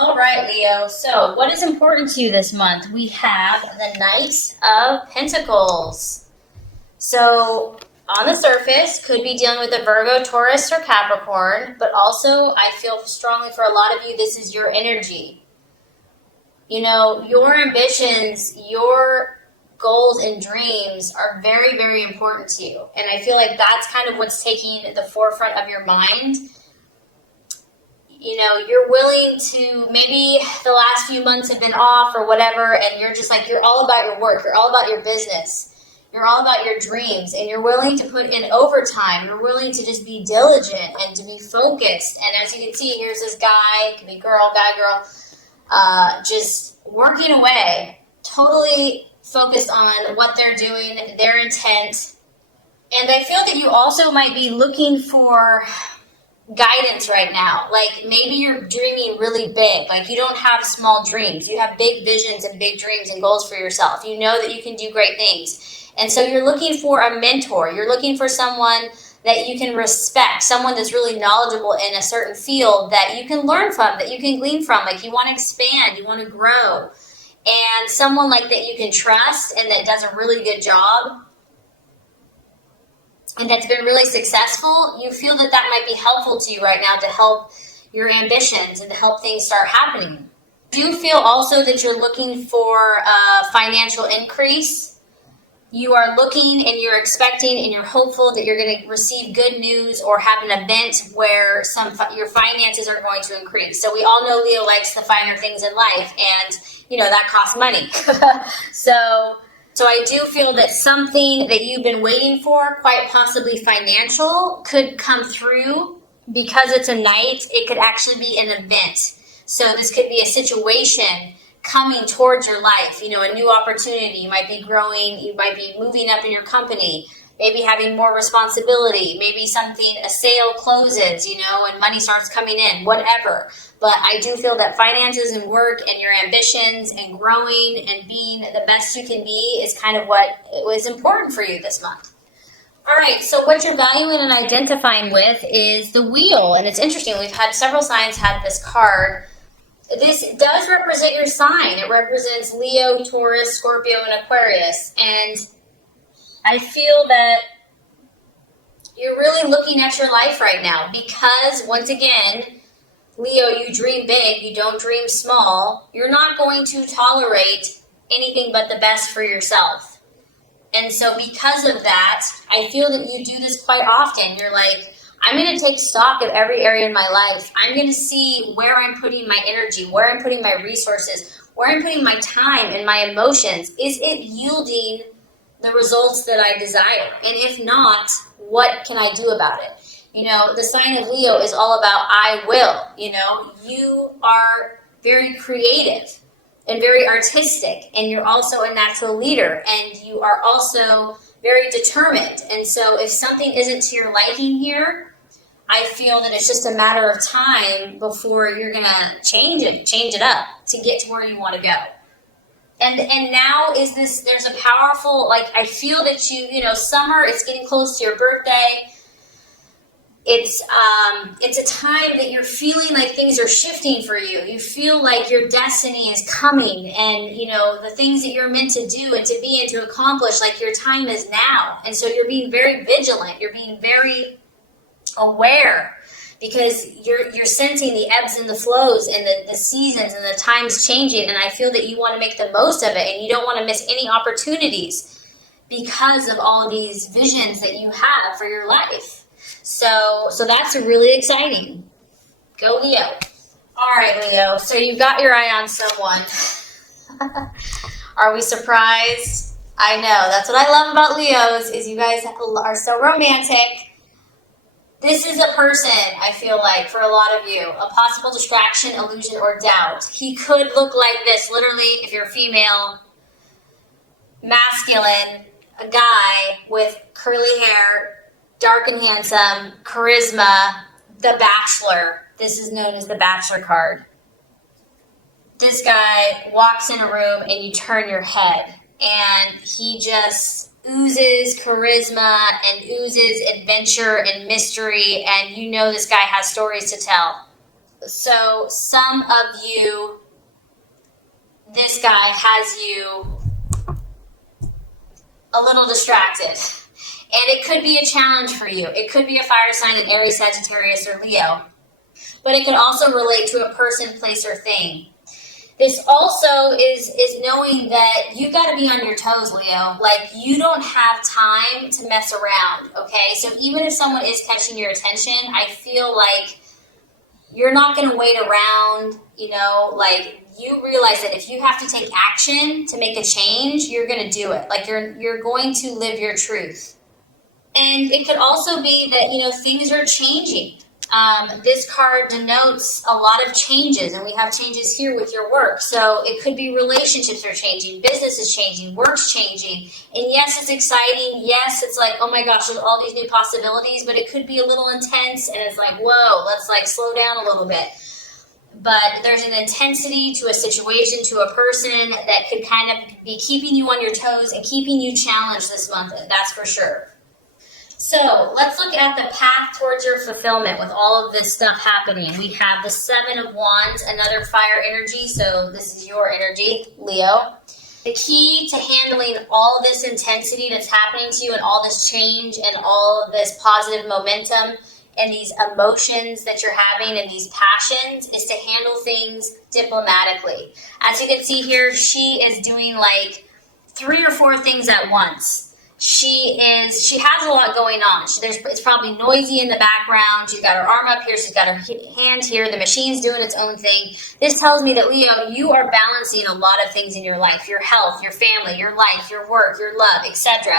All right, Leo. So, what is important to you this month? We have the Knight of Pentacles. So, on the surface, could be dealing with a Virgo, Taurus, or Capricorn, but also I feel strongly for a lot of you, this is your energy. You know, your ambitions, your goals and dreams are very, very important to you. And I feel like that's kind of what's taking the forefront of your mind. You know, you're willing to, maybe the last few months have been off or whatever, and you're just like, you're all about your work, you're all about your business, you're all about your dreams, and you're willing to put in overtime, you're willing to just be diligent and to be focused. And as you can see, here's this guy, could be girl, guy, girl, just working away, totally focused on what they're doing, their intent. And I feel that you also might be looking for guidance right now. Like maybe you're dreaming really big. Like you don't have small dreams. You have big visions and big dreams and goals for yourself. You know that you can do great things. And so you're looking for a mentor. You're looking for someone that you can respect, someone that's really knowledgeable in a certain field that you can learn from, that you can glean from. Like you want to expand, you want to grow. And someone like that you can trust and that does a really good job and that's been really successful, you feel that that might be helpful to you right now to help your ambitions and to help things start happening. Do you feel also that you're looking for a financial increase? You are looking and you're expecting and you're hopeful that you're going to receive good news or have an event where your finances are going to increase. So we all know Leo likes the finer things in life, and you know that costs money. So I do feel that something that you've been waiting for, quite possibly financial, could come through. Because it's a Knight, it could actually be an event. So this could be a situation coming towards your life, you know, a new opportunity. You might be growing, you might be moving up in your company, maybe having more responsibility, maybe a sale closes, you know, and money starts coming in, whatever. But I do feel that finances and work and your ambitions and growing and being the best you can be is kind of what was important for you this month. All right, so what you're valuing and identifying with is the wheel. And it's interesting, we've had several signs have this card. This does represent your sign. It represents Leo, Taurus, Scorpio, and Aquarius. And I feel that you're really looking at your life right now because, once again, Leo, you dream big, you don't dream small. You're not going to tolerate anything but the best for yourself. And so because of that, I feel that you do this quite often. You're like, I'm going to take stock of every area in my life. I'm going to see where I'm putting my energy, where I'm putting my resources, where I'm putting my time and my emotions. Is it yielding the results that I desire? And if not, what can I do about it? You know, the sign of Leo is all about I will. You know, you are very creative and very artistic, and you're also a natural leader, and you are also very determined. And so if something isn't to your liking here, I feel that it's just a matter of time before you're going to change it up to get to where you want to go. And now there's a powerful, like, I feel that you know, summer, it's getting close to your birthday. It's a time that you're feeling like things are shifting for you. You feel like your destiny is coming, and you know the things that you're meant to do and to be and to accomplish. Like your time is now, and so you're being very vigilant. You're being very aware because you're sensing the ebbs and the flows and the seasons and the times changing. And I feel that you want to make the most of it, and you don't want to miss any opportunities because of all of these visions that you have for your life. So that's really exciting. Go Leo. All right, Leo. So you've got your eye on someone. Are we surprised? I know. That's what I love about Leos is you guys are so romantic. This is a person, I feel like, for a lot of you, a possible distraction, illusion, or doubt. He could look like this, literally, if you're female, masculine, a guy with curly hair, dark and handsome, charisma, the Bachelor. This is known as the Bachelor card. This guy walks in a room and you turn your head, and he just oozes charisma and oozes adventure and mystery, and you know this guy has stories to tell. So some of you, this guy has you a little distracted. And it could be a challenge for you. It could be a fire sign in Aries, Sagittarius, or Leo. But it can also relate to a person, place, or thing. This also is knowing that you got to be on your toes, Leo. Like, you don't have time to mess around, okay? So even if someone is catching your attention, I feel like you're not going to wait around, you know, like, you realize that if you have to take action to make a change, you're going to do it. Like, you're going to live your truth. And it could also be that, you know, things are changing. This card denotes a lot of changes, and we have changes here with your work. So it could be relationships are changing, business is changing, work's changing. And yes, it's exciting. Yes, it's like, oh my gosh, there's all these new possibilities, but it could be a little intense, and it's like, whoa, let's like slow down a little bit. But there's an intensity to a situation, to a person that could kind of be keeping you on your toes and keeping you challenged this month. That's for sure. So let's look at the path towards your fulfillment with all of this stuff happening. We have the Seven of Wands, another fire energy. So this is your energy, Leo. The key to handling all of this intensity that's happening to you and all this change and all of this positive momentum and these emotions that you're having and these passions is to handle things diplomatically. As you can see here, she is doing like 3 or 4 things at once. She has a lot going on. It's probably noisy in the background. She's got her arm up here. She's got her hand here. The machine's doing its own thing. This tells me that, Leo, you are balancing a lot of things in your life, your health, your family, your life, your work, your love, etc.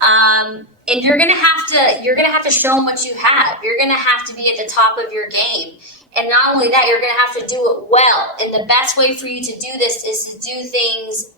And you're gonna have to show them what you have. You're gonna have to be at the top of your game. And not only that, you're gonna have to do it well. And the best way for you to do this is to do things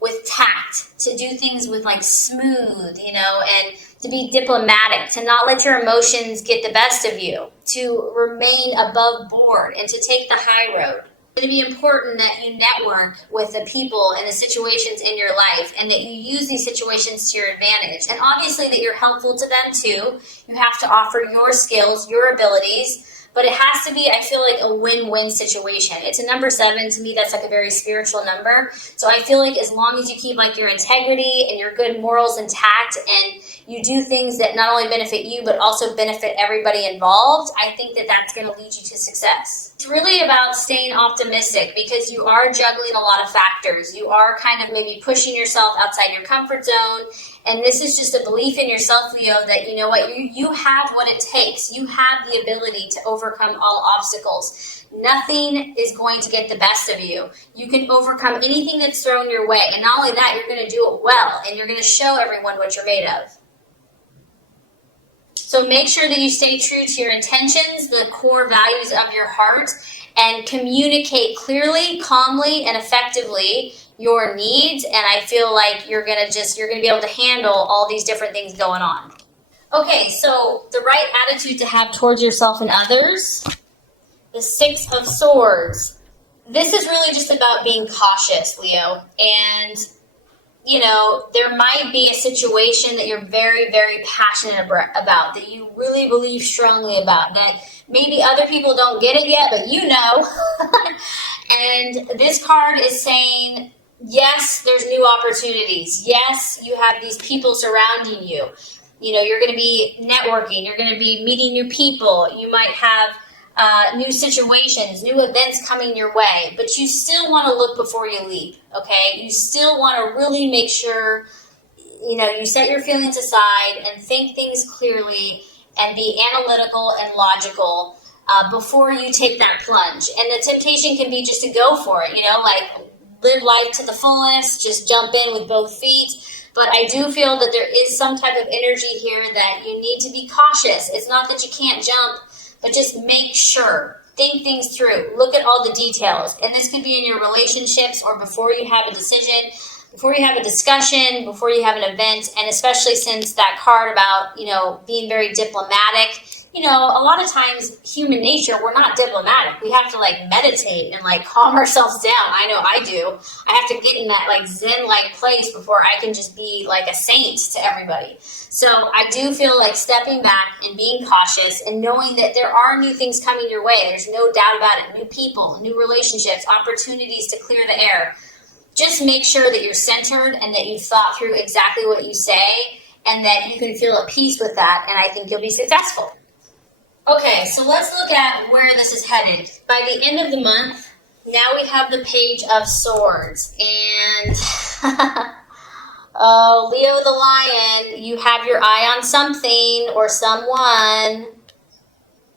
with tact, to do things with like smooth, you know, and to be diplomatic, to not let your emotions get the best of you, to remain above board and to take the high road. It's going to be important that you network with the people and the situations in your life and that you use these situations to your advantage. And obviously that you're helpful to them too. You have to offer your skills, your abilities, but it has to be, I feel like, a win-win situation. It's a number 7. To me, that's like a very spiritual number. So I feel like as long as you keep like your integrity and your good morals intact and you do things that not only benefit you, but also benefit everybody involved, I think that that's going to lead you to success. It's really about staying optimistic because you are juggling a lot of factors. You are kind of maybe pushing yourself outside your comfort zone. And this is just a belief in yourself, Leo, that you know what, you have what it takes. You have the ability to overcome all obstacles. Nothing is going to get the best of you. You can overcome anything that's thrown your way. And not only that, you're going to do it well. And you're going to show everyone what you're made of. So make sure that you stay true to your intentions, the core values of your heart, and communicate clearly, calmly, and effectively your needs. And I feel like you're gonna be able to handle all these different things going on. Okay, so the right attitude to have towards yourself and others, the 6 of Swords. This is really just about being cautious, Leo. And you know, there might be a situation that you're very, very passionate about, that you really believe strongly about, that maybe other people don't get it yet, but you know. And this card is saying, yes, there's new opportunities. Yes, you have these people surrounding you. You know, you're going to be networking. You're going to be meeting new people. You might have new situations, new events coming your way, but you still want to look before you leap, okay? You still want to really make sure, you know, you set your feelings aside and think things clearly and be analytical and logical before you take that plunge. And the temptation can be just to go for it, you know, like live life to the fullest, just jump in with both feet. But I do feel that there is some type of energy here that you need to be cautious. It's not that you can't jump, but just make sure, think things through, look at all the details. And this could be in your relationships or before you have a decision, before you have a discussion, before you have an event. And especially since that card about, you know, being very diplomatic, a lot of times human nature, we're not diplomatic. We have to like meditate and like calm ourselves down. I know I do. I have to get in that like Zen-like place before I can just be like a saint to everybody. So I do feel like stepping back and being cautious and knowing that there are new things coming your way. There's no doubt about it. New people, new relationships, opportunities to clear the air. Just make sure that you're centered and that you've thought through exactly what you say and that you can feel at peace with that, and I think you'll be successful. Okay, so let's look at where this is headed. By the end of the month, now we have the Page of Swords, and oh, Leo the Lion, you have your eye on something or someone.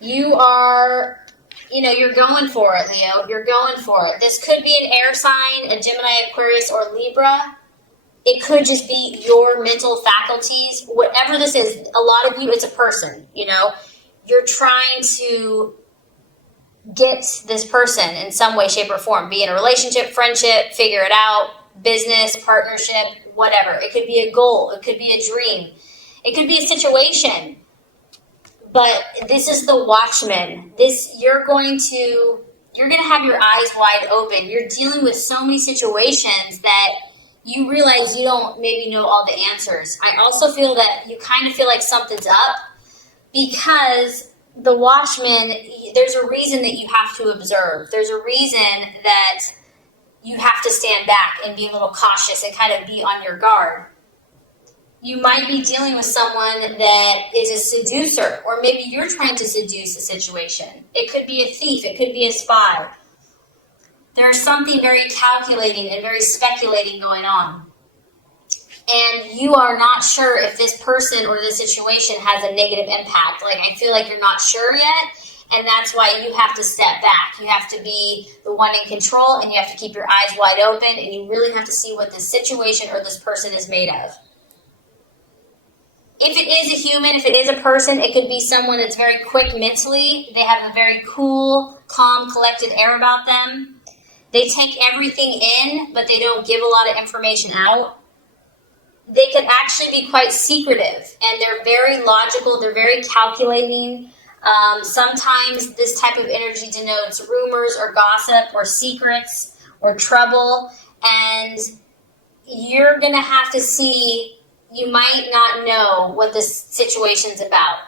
You are, you're going for it, Leo. You're going for it. This could be an air sign, a Gemini, Aquarius, or Libra. It could just be your mental faculties. Whatever this is, a lot of you, it's a person, You're trying to get this person in some way, shape, or form. Be in a relationship, friendship, figure it out, business, partnership, whatever. It could be a goal. It could be a dream. It could be a situation. But this is the Watchman. You're going to have your eyes wide open. You're dealing with so many situations that you realize you don't maybe know all the answers. I also feel that you kind of feel like something's up because the Watchman, there's a reason that you have to observe. There's a reason that you have to stand back and be a little cautious and kind of be on your guard. You might be dealing with someone that is a seducer, or maybe you're trying to seduce a situation. It could be a thief. It could be a spy. There's something very calculating and very speculating going on. And you are not sure if this person or this situation has a negative impact. Like, I feel like you're not sure yet, and that's why you have to step back. You have to be the one in control, and you have to keep your eyes wide open, and you really have to see what this situation or this person is made of. If it is a human, if it is a person, it could be someone that's very quick mentally. They have a very cool, calm, collected air about them. They take everything in, but they don't give a lot of information out. They can actually be quite secretive, and they're very logical. They're very calculating. Sometimes this type of energy denotes rumors or gossip or secrets or trouble, and you're going to have to see, you might not know what this situation's about.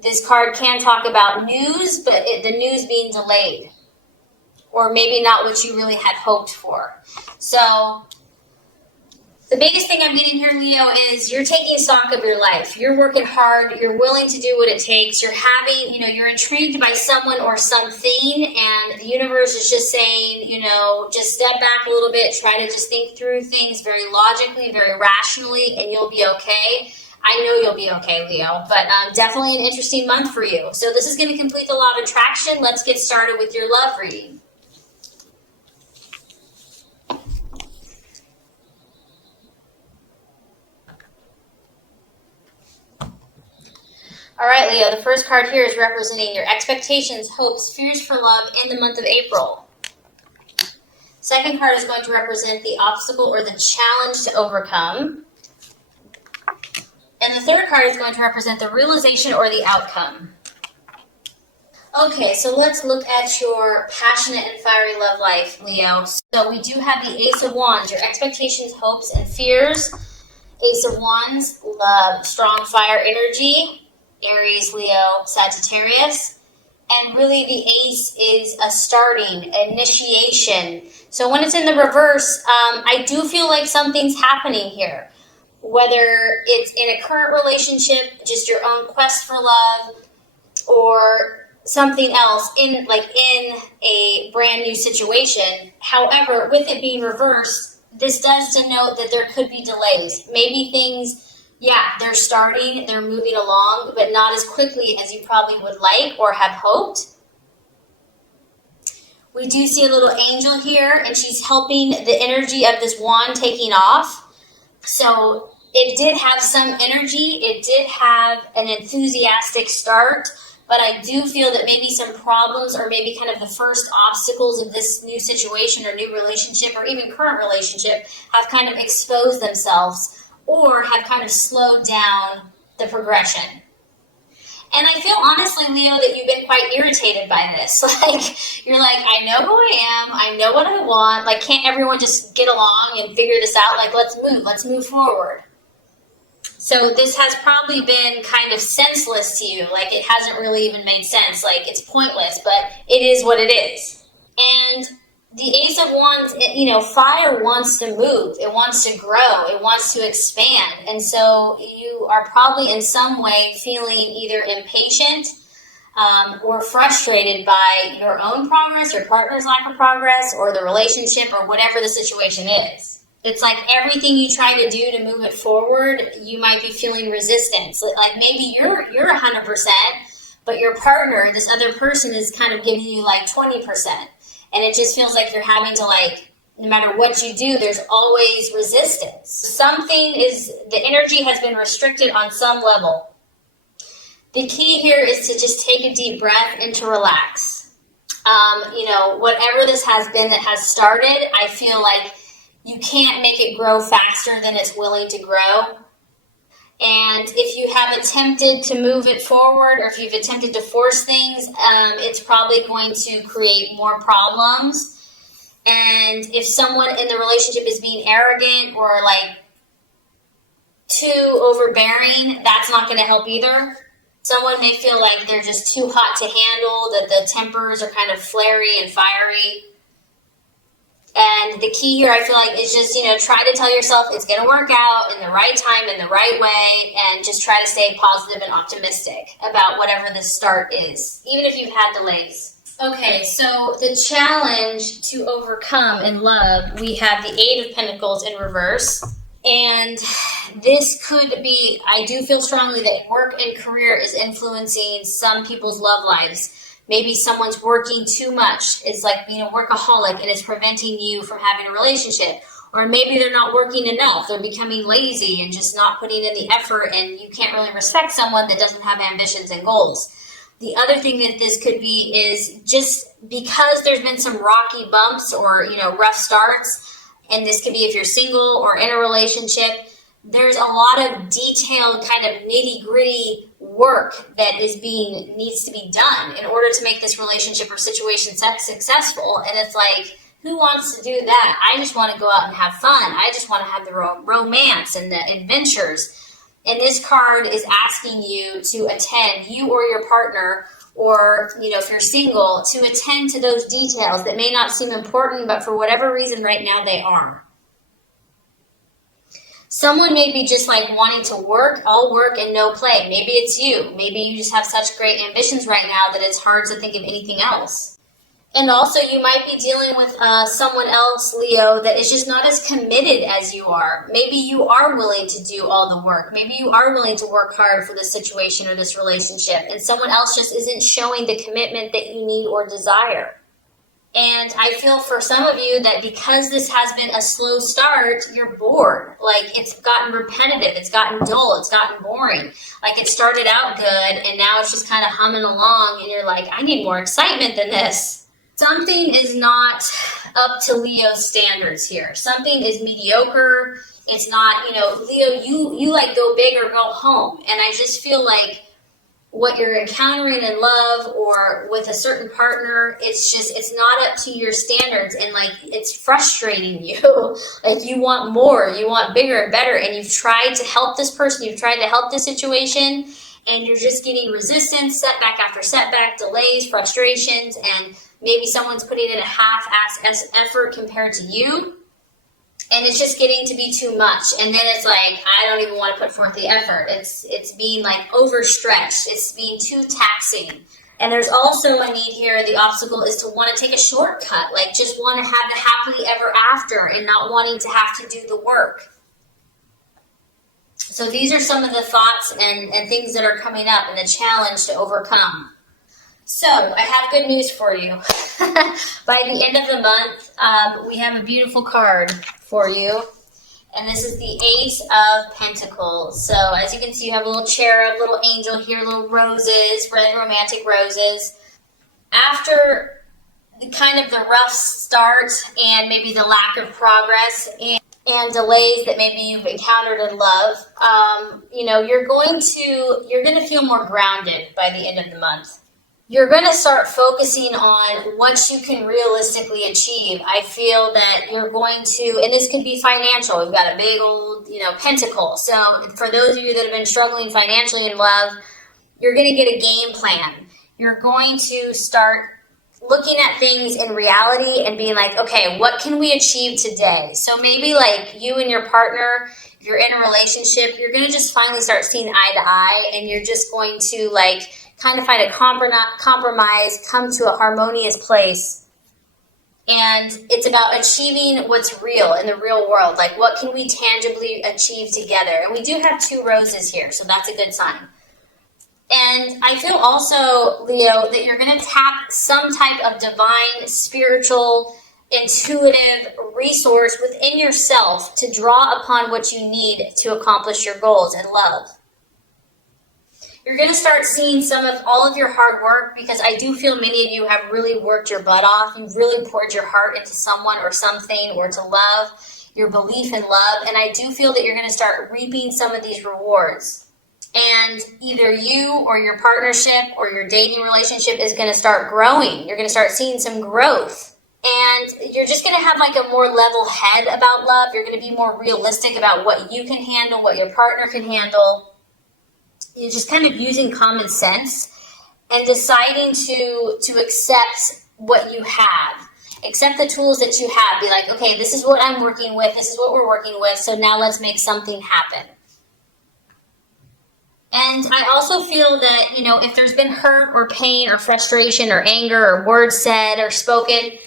This card can talk about news, but the news being delayed, or maybe not what you really had hoped for. So the biggest thing I'm getting here, Leo, is you're taking stock of your life. You're working hard. You're willing to do what it takes. You're having, you're intrigued by someone or something, and the universe is just saying, just step back a little bit. Try to just think through things very logically, very rationally, and you'll be okay. I know you'll be okay, Leo, but definitely an interesting month for you. So this is going to complete the law of attraction. Let's get started with your love reading. All right, Leo, the first card here is representing your expectations, hopes, fears for love in the month of April. Second card is going to represent the obstacle or the challenge to overcome. And the third card is going to represent the realization or the outcome. Okay, so let's look at your passionate and fiery love life, Leo. So we do have the Ace of Wands, your expectations, hopes, and fears. Ace of Wands, love, strong fire energy. Aries, Leo, Sagittarius. And really the ace is a starting, initiation. So when it's in the reverse, I do feel like something's happening here. Whether it's in a current relationship, just your own quest for love, or something else in a brand new situation. However, with it being reversed, this does denote that there could be delays. Maybe things, they're starting, they're moving along, but not as quickly as you probably would like or have hoped. We do see a little angel here, and she's helping the energy of this wand taking off. So it did have some energy. It did have an enthusiastic start, but I do feel that maybe some problems or maybe kind of the first obstacles of this new situation or new relationship or even current relationship have kind of exposed themselves or have kind of slowed down the progression. And I feel honestly, Leo, that you've been quite irritated by this. Like, you're like, I know who I am. I know what I want. Like, can't everyone just get along and figure this out? Like, let's move forward. So this has probably been kind of senseless to you. Like, it hasn't really even made sense. Like, it's pointless, but it is what it is. And the Ace of Wands, fire wants to move. It wants to grow. It wants to expand. And so you are probably in some way feeling either impatient or frustrated by your own progress, your partner's lack of progress, or the relationship, or whatever the situation is. It's like everything you try to do to move it forward, you might be feeling resistance. Like maybe you're 100%, but your partner, this other person, is kind of giving you like 20%. And it just feels like you're having to, like, no matter what you do, there's always resistance. The energy has been restricted on some level. The key here is to just take a deep breath and to relax. Whatever this has been that has started, I feel like you can't make it grow faster than it's willing to grow. And if you have attempted to move it forward, or if you've attempted to force things, it's probably going to create more problems. And if someone in the relationship is being arrogant or like too overbearing, that's not going to help either. Someone may feel like they're just too hot to handle, that the tempers are kind of flary and fiery. And the key here, I feel like, is just, try to tell yourself it's going to work out in the right time, in the right way, and just try to stay positive and optimistic about whatever the start is, even if you've had delays. Okay, so the challenge to overcome in love, we have the Eight of Pentacles in reverse. And this could be, I do feel strongly that work and career is influencing some people's love lives. Maybe someone's working too much. It's like being a workaholic, and it's preventing you from having a relationship. Or maybe they're not working enough. They're becoming lazy and just not putting in the effort, and you can't really respect someone that doesn't have ambitions and goals. The other thing that this could be is just because there's been some rocky bumps or, rough starts, and this could be if you're single or in a relationship, there's a lot of detailed kind of nitty-gritty work that needs to be done in order to make this relationship or situation successful. And it's like, who wants to do that? I just want to go out and have fun. I just want to have the romance and the adventures. And this card is asking you to attend, you or your partner, or, if you're single, to attend to those details that may not seem important, but for whatever reason right now they are. Someone may be just like wanting to work, all work and no play. Maybe it's you. Maybe you just have such great ambitions right now that it's hard to think of anything else. And also you might be dealing with someone else, Leo, that is just not as committed as you are. Maybe you are willing to do all the work. Maybe you are willing to work hard for this situation or this relationship, and someone else just isn't showing the commitment that you need or desire. And I feel for some of you that because this has been a slow start, you're bored. Like, it's gotten repetitive, it's gotten dull, it's gotten boring. Like, it started out good, and now it's just kind of humming along, and you're like, I need more excitement than this. Something is not up to Leo's standards here. Something is mediocre. It's not, Leo, you like go big or go home. And I just feel like what you're encountering in love or with a certain partner, it's not up to your standards, and like it's frustrating you. Like, you want more, you want bigger and better, and you've tried to help this person, you've tried to help this situation, and you're just getting resistance, setback after setback, delays, frustrations, and maybe someone's putting in a half-ass effort compared to you. And it's just getting to be too much. And then it's like, I don't even want to put forth the effort. It's being like overstretched. It's being too taxing. And there's also a need here, the obstacle is to want to take a shortcut. Like, just want to have the happily ever after and not wanting to have to do the work. So these are some of the thoughts and things that are coming up and the challenge to overcome. So, I have good news for you. By the end of the month, we have a beautiful card for you. And this is the Ace of Pentacles. So, as you can see, you have a little cherub, little angel here, little roses, red romantic roses. After the kind of the rough start and maybe the lack of progress, and delays that maybe you've encountered in love, you're going to feel more grounded by the end of the month. You're going to start focusing on what you can realistically achieve. I feel that you're going to, and this could be financial. We've got a big old, pentacle. So for those of you that have been struggling financially in love, you're going to get a game plan. You're going to start looking at things in reality and being like, okay, what can we achieve today? So maybe like you and your partner, if you're in a relationship, you're going to just finally start seeing eye to eye, and you're just going to kind of find a compromise, come to a harmonious place. And it's about achieving what's real in the real world. Like, what can we tangibly achieve together? And we do have 2 roses here, so that's a good sign. And I feel also, Leo, that you're going to tap some type of divine, spiritual, intuitive resource within yourself to draw upon what you need to accomplish your goals in love. You're going to start seeing some of all of your hard work, because I do feel many of you have really worked your butt off. You've really poured your heart into someone or something, or to love, your belief in love. And I do feel that you're going to start reaping some of these rewards. And either you or your partnership or your dating relationship is going to start growing. You're going to start seeing some growth. And you're just going to have a more level head about love. You're going to be more realistic about what you can handle, what your partner can handle. You're just kind of using common sense and deciding to accept what you have. Accept the tools that you have. Be like, okay, this is what I'm working with. This is what we're working with. So now let's make something happen. And I also feel that, if there's been hurt or pain or frustration or anger or words said or spoken,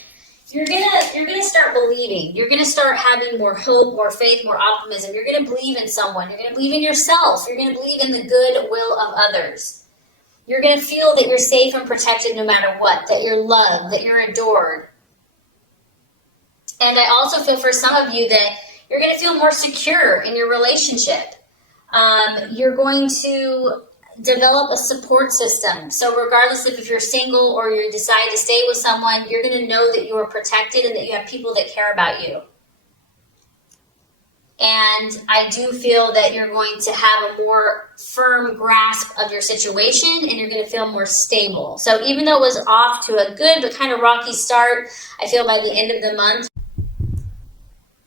you're gonna start believing. You're gonna start having more hope, more faith, more optimism. You're gonna believe in someone. You're gonna believe in yourself. You're gonna believe in the good will of others. You're gonna feel that you're safe and protected no matter what, that you're loved, that you're adored. And I also feel for some of you that you're gonna feel more secure in your relationship. You're going to develop a support system. So regardless if you're single or you decide to stay with someone, you're going to know that you are protected and that you have people that care about you. And I do feel that you're going to have a more firm grasp of your situation, and you're going to feel more stable. So even though it was off to a good but kind of rocky start, I feel by the end of the month,